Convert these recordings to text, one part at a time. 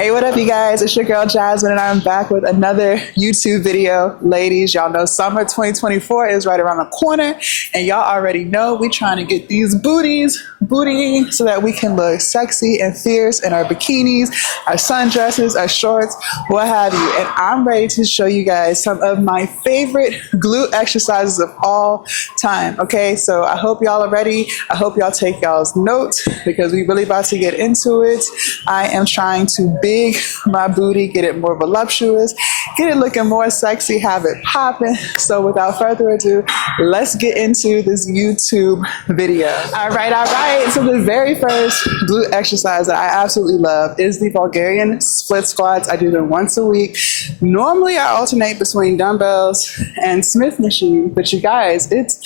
Hey, what up, you guys? It's your girl Jasmine, and I'm back with another YouTube video. Ladies, y'all know summer 2024 is right around the corner, and y'all already know we trying to get these booties so that we can look sexy and fierce in our bikinis, our sundresses, our shorts, what have you. And I'm ready to show you guys some of my favorite glute exercises of all time. Okay, so I hope y'all are ready. I hope y'all take y'all's notes because we really about to get into it. I am trying to big my booty, get it more voluptuous, get it looking more sexy, have it popping. So without further ado, let's get into this YouTube video. All right. So the very first glute exercise that I absolutely love is the Bulgarian split squats. I do them once a week. Normally I alternate between dumbbells and Smith machine, but you guys, it's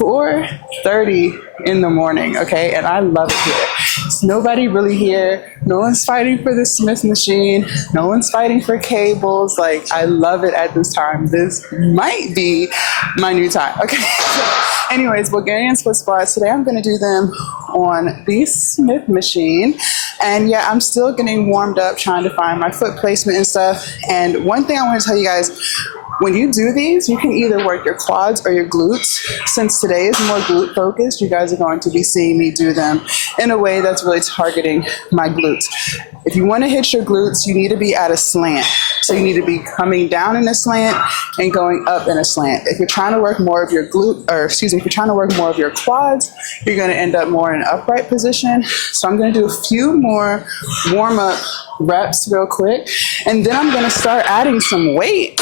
4:30 in the morning, okay? And I love it here. There's nobody really here. No one's fighting for the Smith machine. No one's fighting for cables. Like, I love it at this time. This might be my new time, okay? Anyways, Bulgarian split squats. Today I'm gonna do them on the Smith machine. And yeah, I'm still getting warmed up, trying to find my foot placement and stuff. And one thing I want to tell you guys, when you do these, you can either work your quads or your glutes. Since today is more glute focused, you guys are going to be seeing me do them in a way that's really targeting my glutes. If you want to hit your glutes, you need to be at a slant. So you need to be coming down in a slant and going up in a slant. If you're trying to work more of your if you're trying to work more of your quads, you're going to end up more in an upright position. So I'm going to do a few more warm-up reps real quick, and then I'm going to start adding some weight.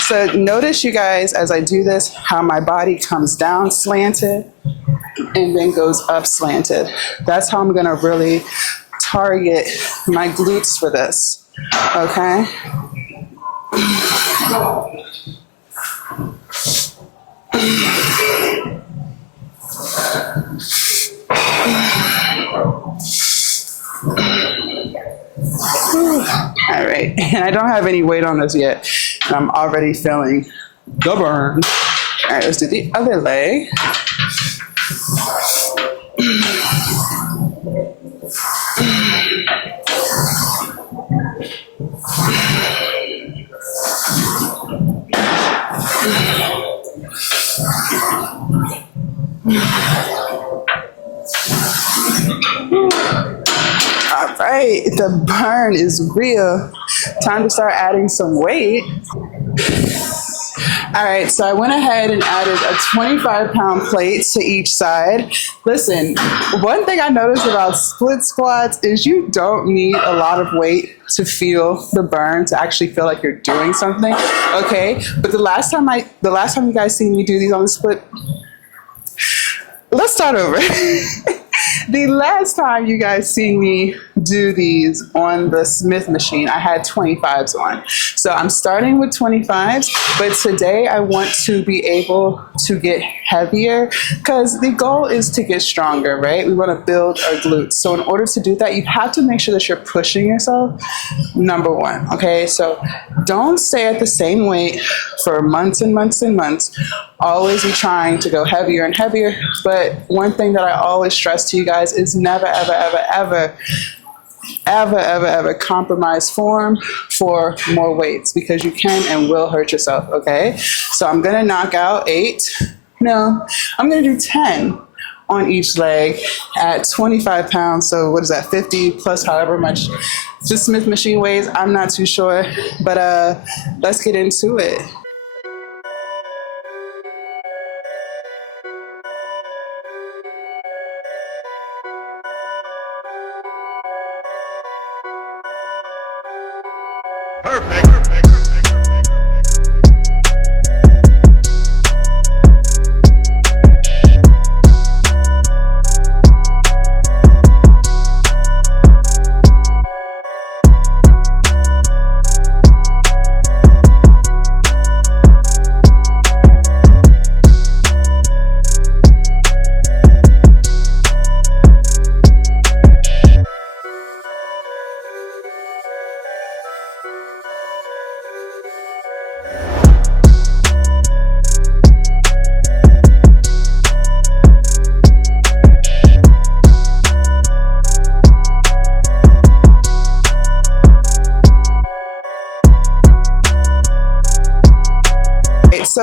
So notice, you guys, as I do this, how my body comes down slanted and then goes up slanted. That's how I'm gonna really target my glutes for this, okay? All right, and I don't have any weight on this yet, and I'm already feeling the burn. All right, let's do the other leg. All right, the burn is real. Time to start adding some weight. All right, so I went ahead and added a 25-pound plate to each side. Listen, one thing I noticed about split squats is you don't need a lot of weight to feel the burn, to actually feel like you're doing something, okay? But the last time you guys seen me do these on the split, let's start over. The last time you guys see me do these on the Smith machine, I had 25s on. So I'm starting with 25s, but today I want to be able to get heavier because the goal is to get stronger, right? We want to build our glutes. So in order to do that, you have to make sure that you're pushing yourself, number one, okay? So don't stay at the same weight for months and months and months. Always be trying to go heavier and heavier. But one thing that I always stress to you guys is never, ever compromise form for more weights, because you can and will hurt yourself, okay? So I'm gonna knock out I'm gonna do 10 on each leg at 25 pounds. So what is that, 50 plus however much the Smith machine weighs? I'm not too sure, but let's get into it. Perfect.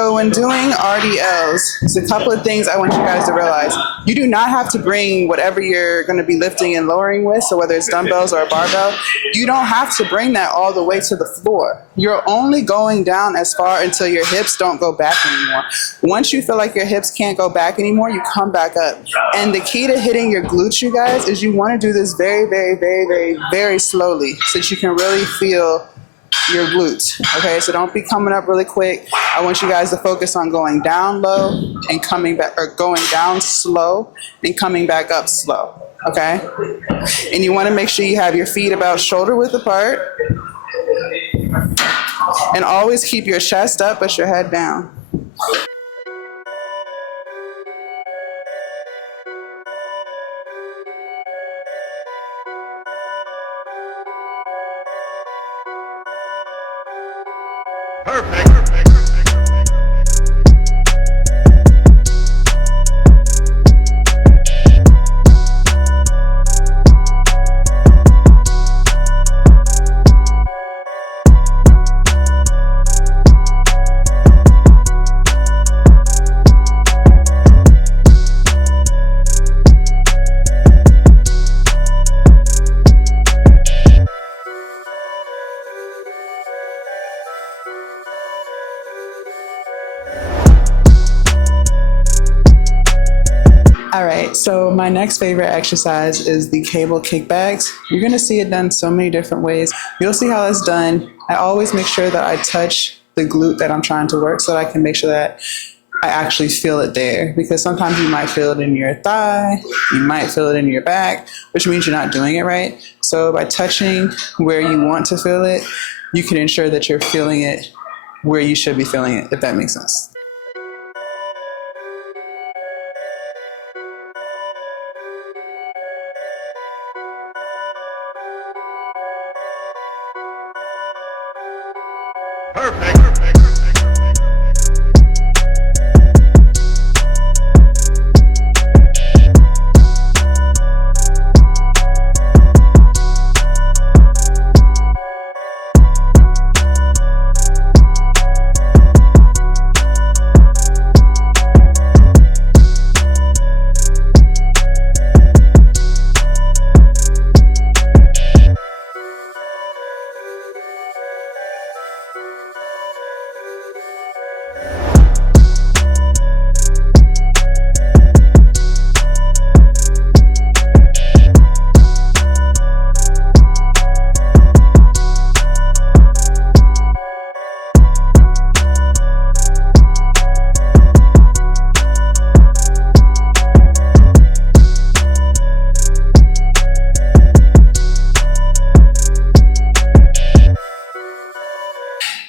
So when doing RDLs, there's a couple of things I want you guys to realize. You do not have to bring whatever you're going to be lifting and lowering with, so whether it's dumbbells or a barbell, you don't have to bring that all the way to the floor. You're only going down as far until your hips don't go back anymore. Once you feel like your hips can't go back anymore, you come back up. And the key to hitting your glutes, you guys, is you want to do this very, very, very, very, very slowly so that you can really feel your glutes. Okay, so don't be coming up really quick. I want you guys to focus on going down low and coming back, or going down slow and coming back up slow. Okay, and you want to make sure you have your feet about shoulder width apart, and always keep your chest up but your head down. All right, so my next favorite exercise is the cable kickbacks. You're gonna see it done so many different ways. You'll see how it's done. I always make sure that I touch the glute that I'm trying to work so that I can make sure that I actually feel it there, because sometimes you might feel it in your thigh, you might feel it in your back, which means you're not doing it right. So by touching where you want to feel it, you can ensure that you're feeling it where you should be feeling it, if that makes sense.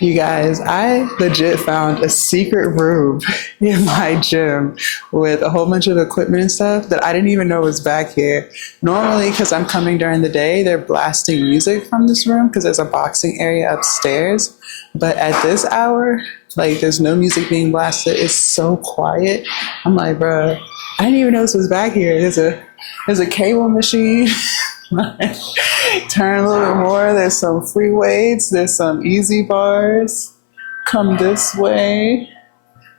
You guys, I legit found a secret room in my gym with a whole bunch of equipment and stuff that I didn't even know was back here. Normally, because I'm coming during the day, they're blasting music from this room because there's a boxing area upstairs. But at this hour, like, there's no music being blasted. It's so quiet. I'm like, bro, I didn't even know this was back here. There's a cable machine. Turn a little bit more. There's some free weights. There's some easy bars. Come this way.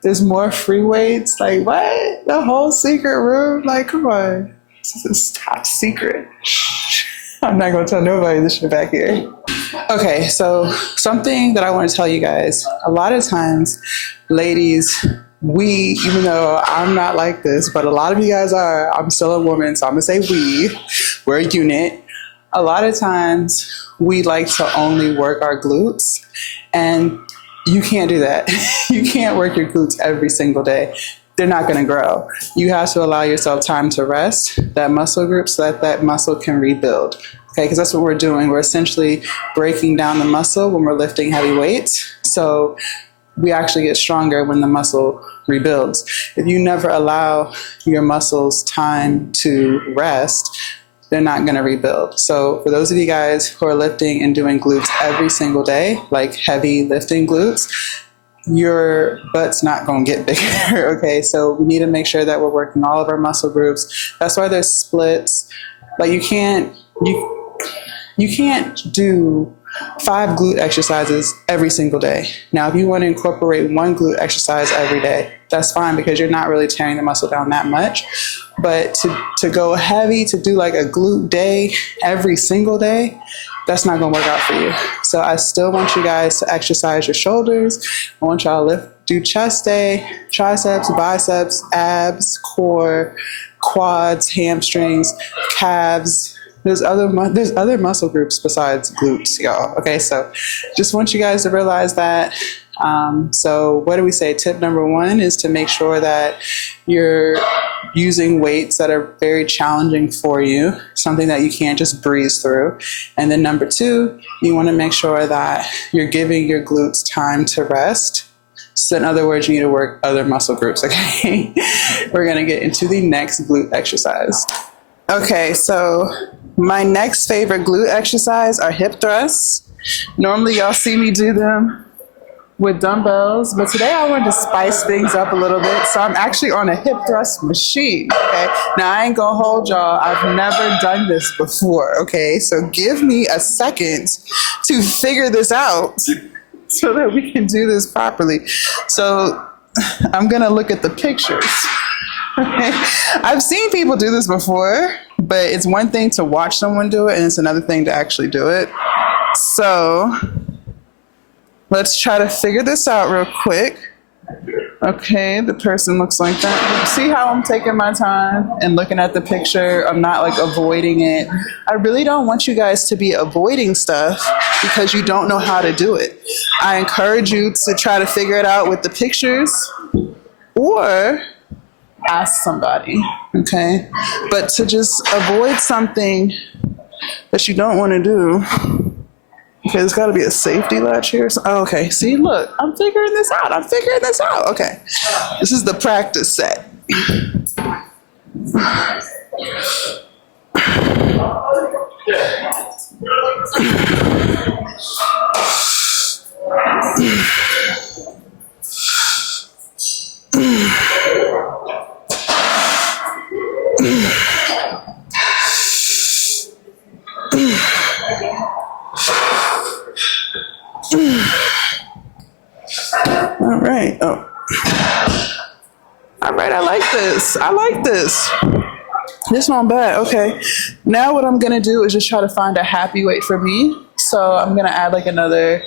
There's more free weights. Like, what? The whole secret room? Like, come on. This is top secret. I'm not going to tell nobody this shit back here. Okay, so something that I want to tell you guys. A lot of times, ladies, even though I'm not like this, but a lot of you guys are, I'm still a woman, so I'm gonna say we're a unit. A lot of times we like to only work our glutes, and you can't do that. You can't work your glutes every single day. They're not gonna grow. You have to allow yourself time to rest that muscle group so that that muscle can rebuild. Okay, because that's what we're doing. We're essentially breaking down the muscle when we're lifting heavy weights. So we actually get stronger when the muscle rebuilds. If you never allow your muscles time to rest, they're not going to rebuild. So for those of you guys who are lifting and doing glutes every single day, like heavy lifting glutes, your butt's not going to get bigger. Okay, so we need to make sure that we're working all of our muscle groups. That's why there's splits. Like, you can't do 5 glute exercises every single day. Now, if you want to incorporate 1 glute exercise every day, that's fine because you're not really tearing the muscle down that much. But to go heavy, to do like a glute day every single day, that's not going to work out for you. So I still want you guys to exercise your shoulders. I want y'all to do chest day, triceps, biceps, abs, core, quads, hamstrings, calves. There's other muscle groups besides glutes, y'all. Okay, so just want you guys to realize that. So what do we say? Tip number 1 is to make sure that you're using weights that are very challenging for you, something that you can't just breeze through. And then number 2, you want to make sure that you're giving your glutes time to rest. So in other words, you need to work other muscle groups, okay? We're going to get into the next glute exercise. Okay, so my next favorite glute exercise are hip thrusts. Normally y'all see me do them with dumbbells, but today I wanted to spice things up a little bit. So I'm actually on a hip thrust machine, okay? Now I ain't gonna hold y'all, I've never done this before, okay? So give me a second to figure this out so that we can do this properly. So I'm gonna look at the pictures. I've seen people do this before, but it's one thing to watch someone do it and it's another thing to actually do it. So let's try to figure this out real quick. Okay, the person looks like that. See how I'm taking my time and looking at the picture? I'm not like avoiding it. I really don't want you guys to be avoiding stuff because you don't know how to do it. I encourage you to try to figure it out with the pictures or ask somebody, okay? But to just avoid something that you don't want to do, okay, there's got to be a safety latch here. Oh, okay, see, look, I'm figuring this out. Okay, this is the practice set. All right. Oh. All right. I like this. This one bad. Okay. Now what I'm going to do is just try to find a happy weight for me. So I'm going to add like another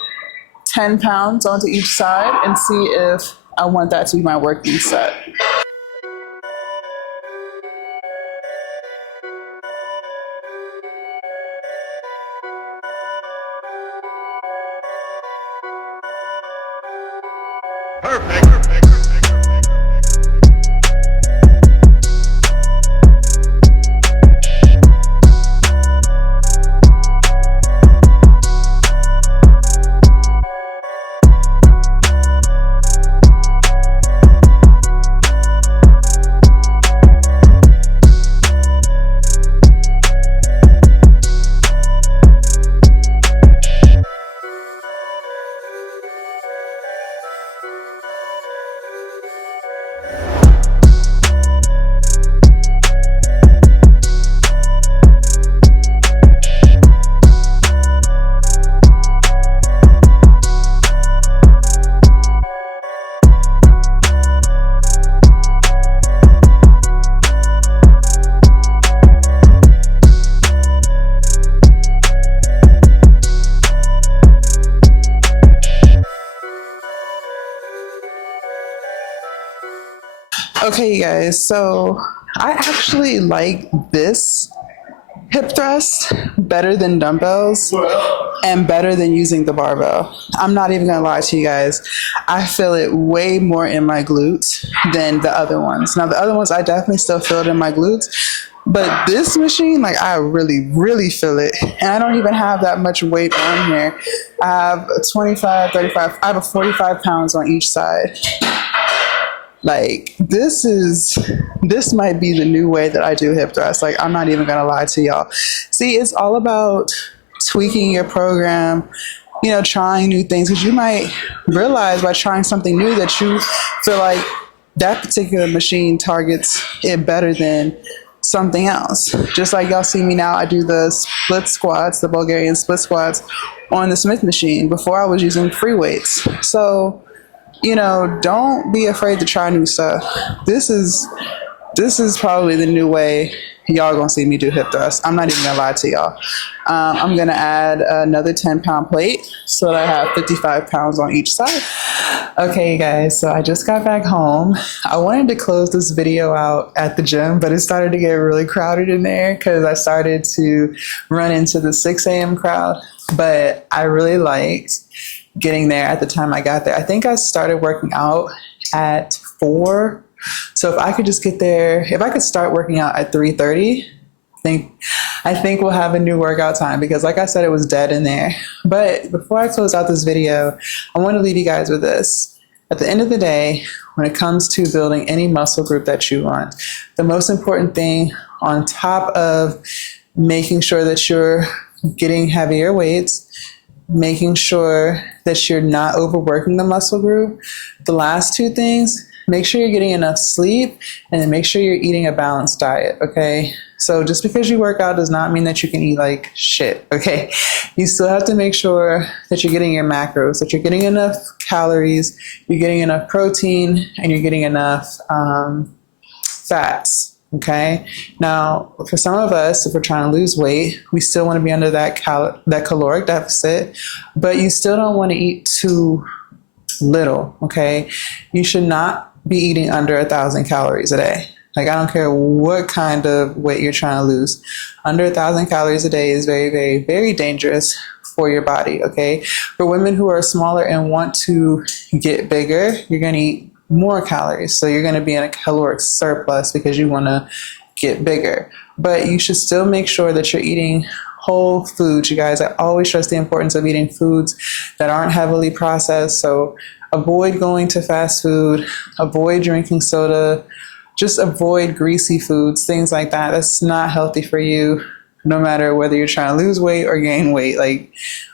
10 pounds onto each side and see if I want that to be my working set. Okay, you guys, so I actually like this hip thrust better than dumbbells and better than using the barbell. I'm not even gonna lie to you guys. I feel it way more in my glutes than the other ones. Now, the other ones, I definitely still feel it in my glutes, but this machine, like, I really, really feel it. And I don't even have that much weight on here. I have 25, 35, I have a 45 pounds on each side. Like, this might be the new way that I do hip thrust. Like, I'm not even gonna lie to y'all. See, it's all about tweaking your program, you know, trying new things, because you might realize by trying something new that you feel like that particular machine targets it better than something else. Just like y'all see me now, I do the split squats, the Bulgarian split squats on the Smith machine. Before I was using free weights. So, you know, don't be afraid to try new stuff. This is probably the new way y'all gonna see me do hip thrusts. I'm not even gonna lie to y'all. I'm gonna add another 10-pound plate so that I have 55 pounds on each side. Okay, guys, so I just got back home. I wanted to close this video out at the gym, but it started to get really crowded in there because I started to run into the 6 a.m. crowd. But I really liked getting there at the time I got there. I think I started working out at 4. So if I could just get there, if I could start working out at 3:30, I think we'll have a new workout time because like I said, it was dead in there. But before I close out this video, I want to leave you guys with this. At the end of the day, when it comes to building any muscle group that you want, the most important thing on top of making sure that you're getting heavier weights, making sure that you're not overworking the muscle group, the last 2 things, make sure you're getting enough sleep and then make sure you're eating a balanced diet, okay? So just because you work out does not mean that you can eat like shit, okay? You still have to make sure that you're getting your macros, that you're getting enough calories, you're getting enough protein, and you're getting enough fats, okay? Now, for some of us, if we're trying to lose weight, we still want to be under that caloric deficit, but you still don't want to eat too little, okay? You should not be eating under 1,000 calories a day. Like, I don't care what kind of weight you're trying to lose. Under 1,000 calories a day is very, very, very dangerous for your body, okay? For women who are smaller and want to get bigger, you're going to eat more calories. So you're going to be in a caloric surplus because you want to get bigger. But you should still make sure that you're eating whole foods, you guys. I always stress the importance of eating foods that aren't heavily processed. So avoid going to fast food, avoid drinking soda, just avoid greasy foods, things like that. That's not healthy for you, no matter whether you're trying to lose weight or gain weight. Like,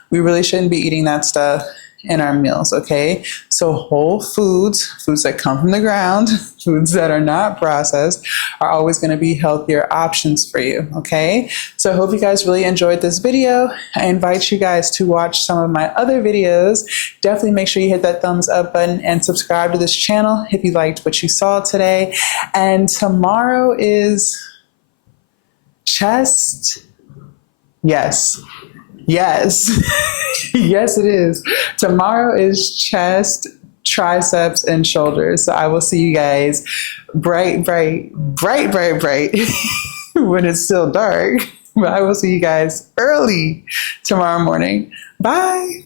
we really shouldn't be eating that stuff in our meals, okay? So whole foods, foods that come from the ground, foods that are not processed, are always going to be healthier options for you, okay? So I hope you guys really enjoyed this video. I invite you guys to watch some of my other videos. Definitely make sure you hit that thumbs up button and subscribe to this channel if you liked what you saw today. And tomorrow is chest. Yes. Yes. Yes, it is. Tomorrow is chest, triceps, and shoulders. So I will see you guys bright when it's still dark. But I will see you guys early tomorrow morning. Bye.